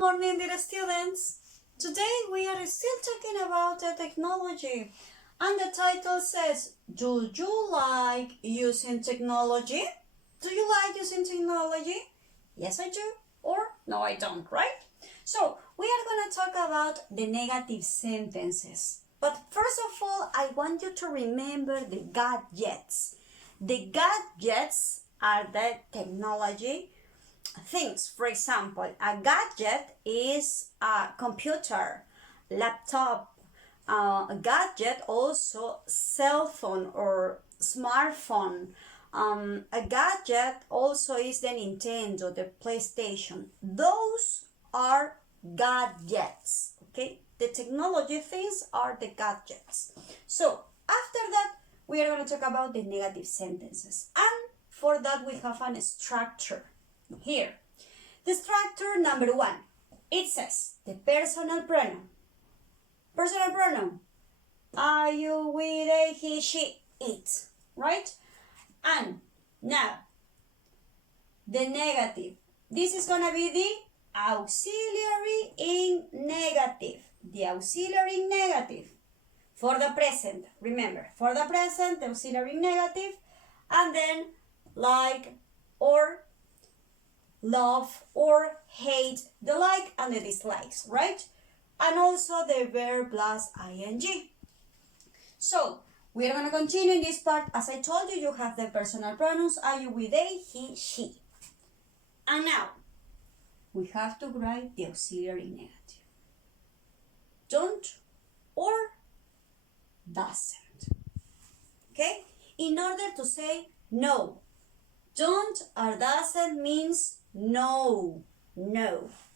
Morning, dear students. Today we are still talking about the technology, and the title says, do you like using technology? Do you like using technology? Yes, I do, or no, I don't, right? So we are going to talk about the negative sentences. But first of all, I want you to remember the gadgets. The gadgets are the technology things. For example, a gadget is a computer, laptop, a gadget also cell phone or smartphone. A gadget also is the Nintendo, the PlayStation. Those are gadgets, okay? The technology things are the gadgets. So after that, we are going to talk about the negative sentences. And for that, we have a structure here. The structure number 1, it says the personal pronoun. Personal pronoun. Are you, we, they, he, she, it, right? And now the negative. This is gonna be the auxiliary in negative. The auxiliary in negative for the present. Remember, for the present, the auxiliary in negative, and then like or love or hate, the like and the dislikes, right? And also the verb plus ing. So we're going to continue in this part. As I told you, you have the personal pronouns I, you, we, they, he, she. And now we have to write the auxiliary negative. Don't or doesn't. Okay? In order to say no, don't or doesn't means no,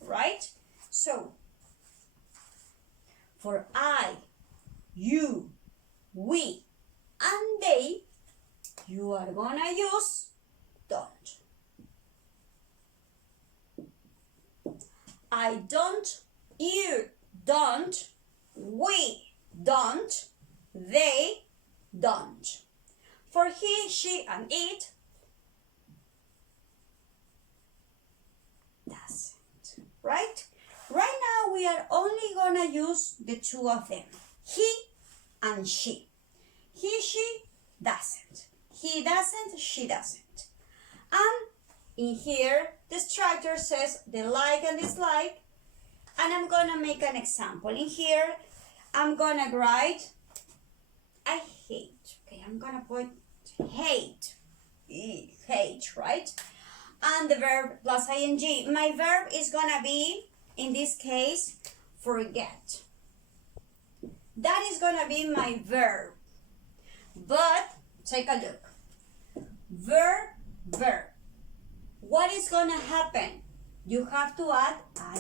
right? So, for I, you, we, and they, you are gonna use don't. I don't, you don't, we don't, they don't. For he, she, and it, doesn't, right? Right now we are only gonna use the two of them, he and she. He, she doesn't. He doesn't, she doesn't. And in here, the structure says the like and dislike, and I'm gonna make an example. In here, I'm gonna write, I hate. Okay, I'm gonna put hate. Hate, right? And the verb plus ing. My verb is gonna be, in this case, forget. That is gonna be my verb. But take a look. Verb. What is gonna happen? You have to add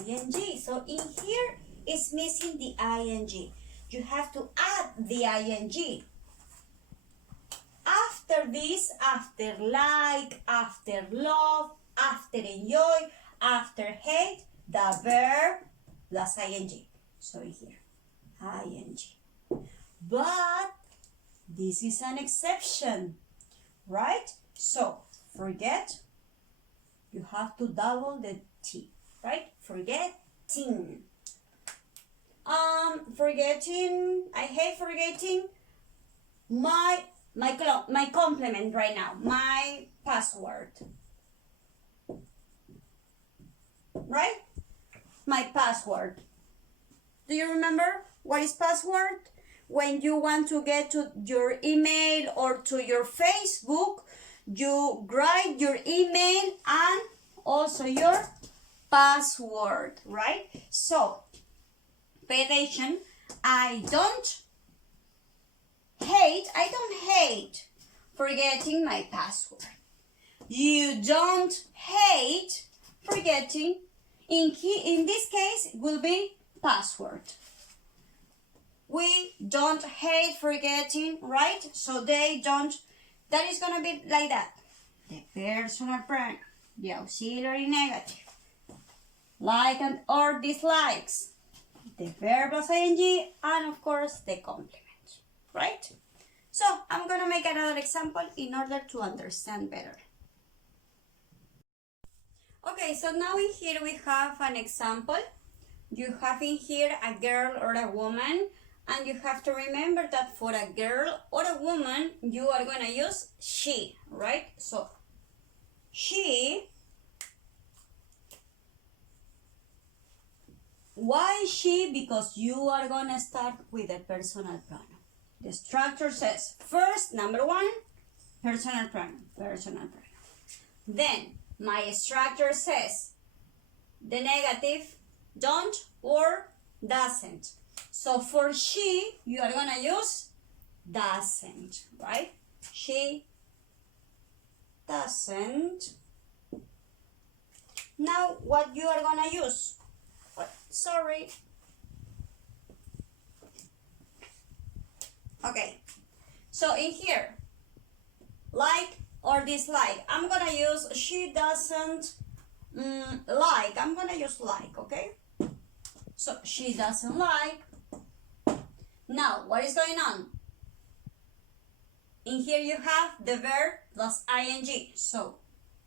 ing. So in here it's missing the ing. You have to add the ing. After this, after like, after love, after enjoy, after hate, the verb plus ing. So here, ing. But this is an exception, right? So forget, you have to double the T, right? Forgetting. Forgetting, I hate forgetting my complement right now, my password, right? My password. Do you remember what is password? When you want to get to your email or to your Facebook, you write your email and also your password, right? So pay attention. I don't hate forgetting my password. You don't hate forgetting. In this case, it will be password. We don't hate forgetting, right? So they don't. That is gonna be like that. The personal pronoun, the auxiliary negative, like and or dislikes, the verb plus ing, and of course the complement. Right? So I'm gonna make another example in order to understand better. Okay, Okay, so now in here we have an example. You have in here a girl or a woman, and you have to remember that for a girl or a woman, you are going to use she, right? So, she. Why she? Because you are going to start with a personal pronoun. The structure says, first, number one, personal pronoun, personal pronoun. Then, my structure says, the negative, don't or doesn't. So for she, you are going to use doesn't, right? She doesn't. Now, what you are going to use? Oh, sorry. Okay. So in here, like or dislike, I'm going to use she doesn't like. I'm going to use like, okay? So she doesn't like. Now, what is going on? In here you have the verb plus ing. So,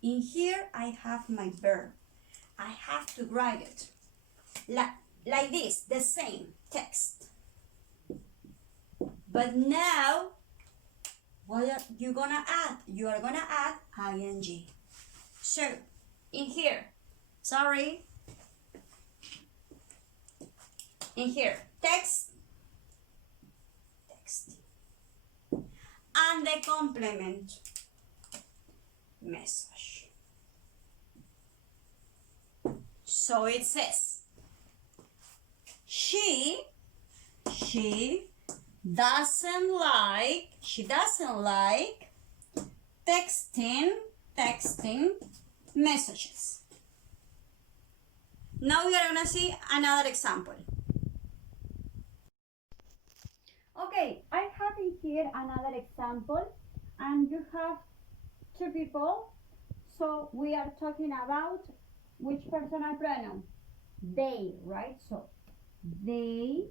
in here I have my verb. I have to write it like this, the same text. But now, what are you gonna add? You are gonna add ing. So, in here, sorry. In here, text. And the complement message. So it says, she doesn't like texting messages. Now we are gonna see another example. Okay, I have in here another example, and you have two people. So we are talking about which personal pronoun? They, right? So they.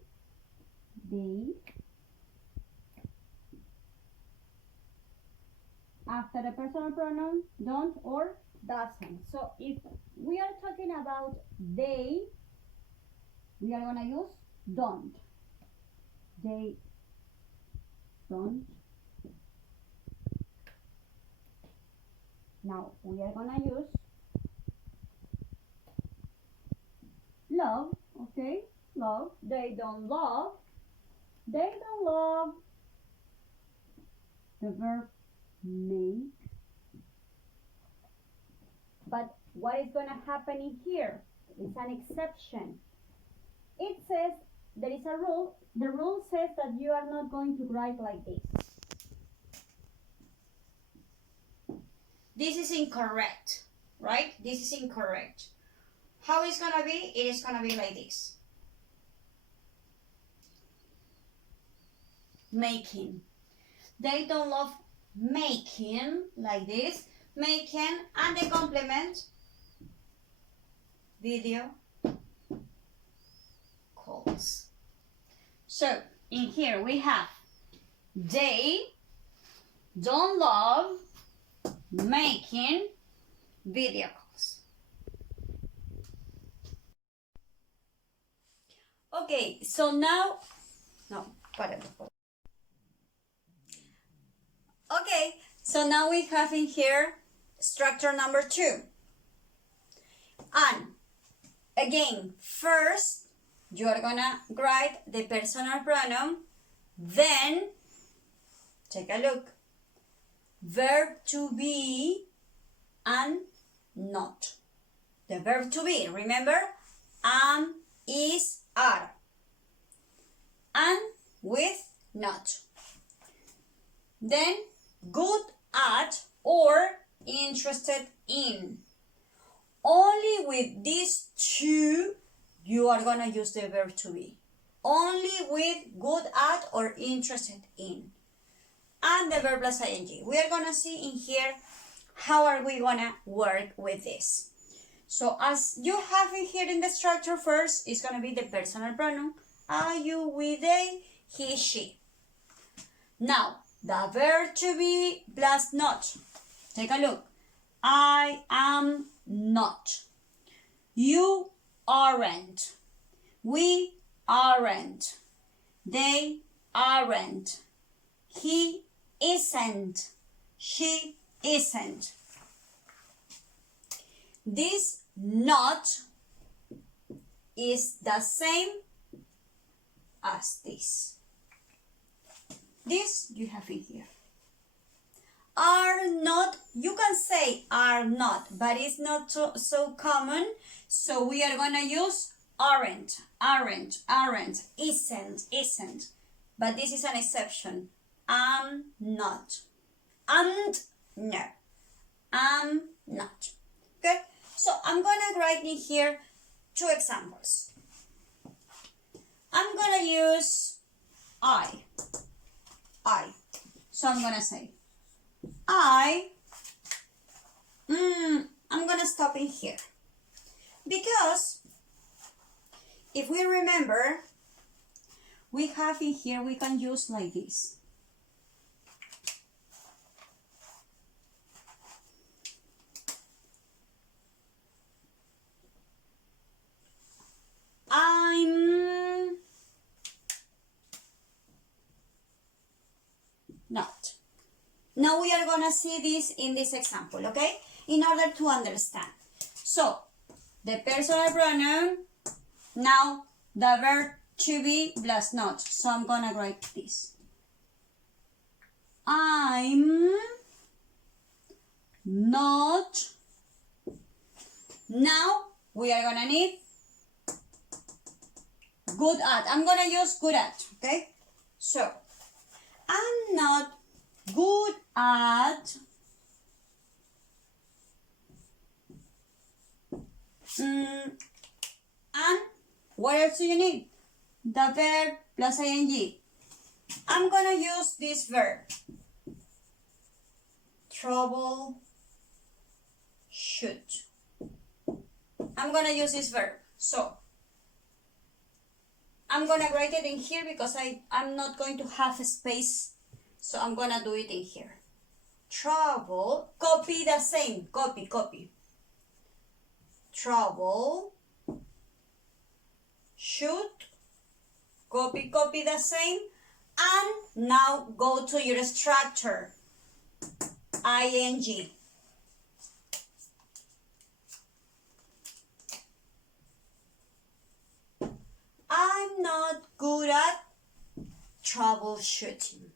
After the personal pronoun, don't or doesn't. So if we are talking about they, we are gonna use don't. They don't. Now we are gonna use love, okay? Love. They don't love. They don't love. The verb make. But what is gonna happen in here? It's an exception. It says there is a rule. The rule says that you are not going to write like this. This is incorrect, right? This is incorrect. How it's gonna be? It is gonna be like this. Making. They don't love making like this. Making, and the complement video calls. So in here we have they don't love making video calls. Okay, so now Okay, so now we have in here structure number 2. And again, first you are gonna write the personal pronoun, then take a look. Verb to be and not. The verb to be, remember, am, is, are. And with not. Then good at or interested in. Only with these two you are gonna use the verb to be. Only with good at or interested in. And the verb plus ing. We are gonna see in here how are we gonna work with this. So as you have it here in the structure, first is gonna be the personal pronoun. I, you, we, they, he, she. Now, the verb to be plus not. Take a look. I am not. You aren't. We aren't. They aren't. He isn't. She isn't. This not is the same as this. This you have in here. Are not, you can say are not, but it's not so common. So we are gonna use aren't, isn't. But this is an exception. Am not. And no. Am not. Okay? So I'm gonna write in here 2 examples. I'm gonna use I. So I'm gonna say I'm gonna stop in here because if we remember, we have in here, we can use like this. I'm not. Now we are gonna see this in this example, okay? In order to understand. So, the personal pronoun, now the verb to be plus not. So I'm gonna write this. I'm not. Now we are gonna need good at. I'm gonna use good at, okay? So, I'm not good at and what else do you need? The verb plus ing. I'm gonna use this verb. Trouble should. I'm gonna use this verb. So I'm gonna write it in here because I'm not going to have a space. So I'm gonna do it in here. Trouble, copy the same, copy. Trouble should, copy the same, and now go to your structure, ing. I'm not good at troubleshooting.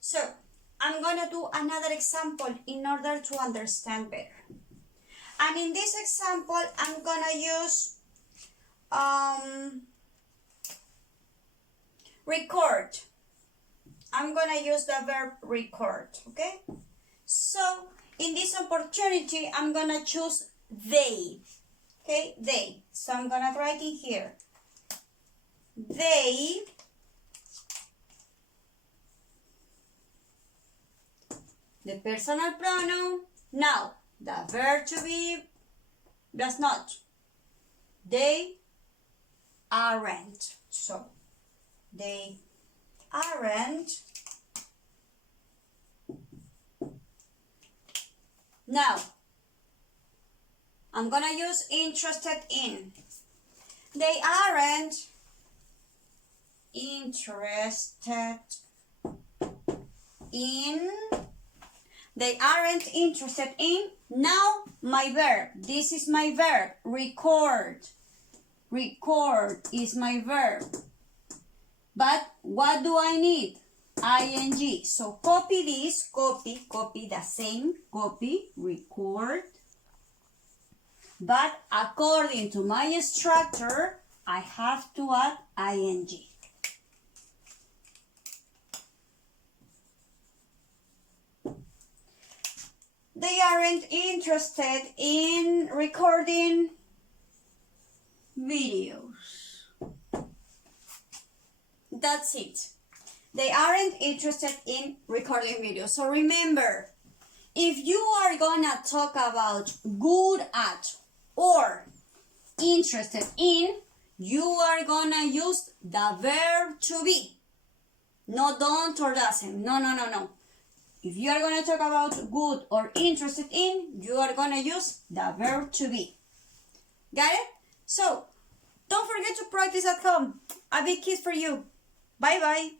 So, I'm gonna do another example in order to understand better. And in this example, I'm gonna use record. I'm gonna use the verb record, okay? So, in this opportunity, I'm gonna choose they, okay? They. So, I'm gonna write in here. They the personal pronoun, now the verb to be does not. They aren't. So they aren't. Now I'm gonna use interested in. They aren't interested in. They aren't interested in. Now my verb. This is my verb. Record. Record is my verb. But what do I need? ing. So copy this. Copy the same. Copy. Record. But according to my structure, I have to add ing. They aren't interested in recording videos. That's it. They aren't interested in recording videos. So remember, if you are gonna talk about good at or interested in, you are gonna use the verb to be. No don't or doesn't. No. If you are going to talk about good or interested in, you are going to use the verb to be. Got it? So, don't forget to practice at home. A big kiss for you. Bye bye.